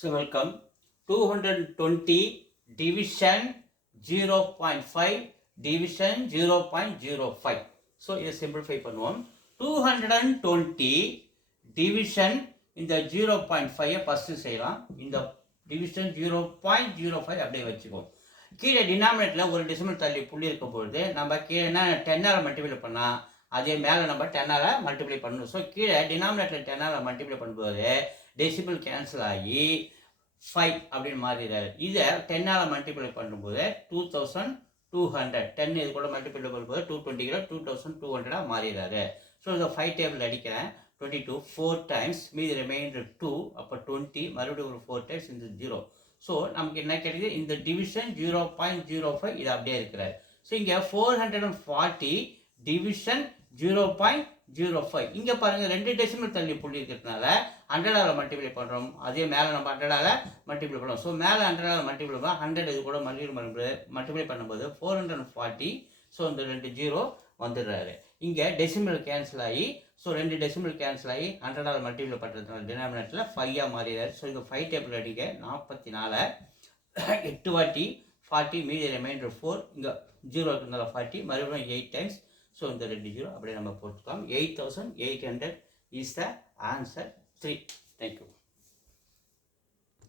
So welcome. 220 division 0.5 division 0.05. So இதை simplify பண்ணுவோம். 220 division இந்த 0.5 ஃபர்ஸ்ட் செய்யலாம். இந்த division 0.05 அப்படியே வச்சுக்குவோம். கீழே டினாமினேட்டரில் ஒரு டெசிமல் தள்ளி புள்ளி இருக்கும் பொழுது நம்ம கீழே 10ஆல் மல்டிப்ளை பண்ணால் அதே மேலே நம்ம 10ஆல் மல்டிப்ளை பண்ணணும். ஸோ கீழே டினாமினேட்டர் 10ஆல் மல்டிப்ளை பண்ணும்போது டெசிமல் கேன்சல் ஆகி 5 அப்படின்னு மாறிடுறாரு. இதை 10ஆல் மல்டிப்ளை பண்ணும்போது 2200 10 இது கூட மல்டிப்ளை பண்ணும்போது 220 2200 மாறிடுறாரு. ஸோ இதை 5 டேபிள் அடிக்கிறேன். 22 4 டைம்ஸ் மீதி ரிமைண்டர் 2 அப்போ 20 மறுபடியும் ஒரு 4 டைம்ஸ் இந்த 0. ஸோ நமக்கு என்ன கிடைக்குது, இந்த டிவிஷன் 0.05 இது அப்படியே இருக்கிறார். ஸோ இங்கே 440 டிவிஷன் 0.05 இங்கே பாருங்கள் 2 டெசிமல் தள்ளி புள்ளி இருக்கிறதுனால 100ஆல் மல்டிப்ளை பண்ணுறோம். அதே மேலே நம்ம 100ஆல் மல்டிப்ளை பண்ணுறோம். ஸோ மேலே 100ஆல் மல்டிப்ளை பண்ணால் 100 இது கூட மல்டிப்ளை பண்ணும்போது 440. ஸோ இந்த 2 0 வந்துடுறாரு. இங்கே டெசிமல் கேன்சல் ஆகி ஸோ 2 டெசிமல் கேன்சல் ஆகி 100ஆல் மல்டிப்ளை பண்ணுறதுனால டினாமினேட்டரில் 5ஆக மாறிடுறாரு. ஸோ இங்கே 5 டேபிள் அடிக்க 44 8 வாட்டி 40 மீதி ரிமைண்டர் 4 இங்கே 0 இருக்கிறதுனால 40 மறுபடியும் 8 டைம்ஸ். ஸோ இந்த 2 0 அப்படியே நம்ம போட்டுக்கலாம். 8800 இஸ் த ஆன்சர் 3. தேங்க்யூ.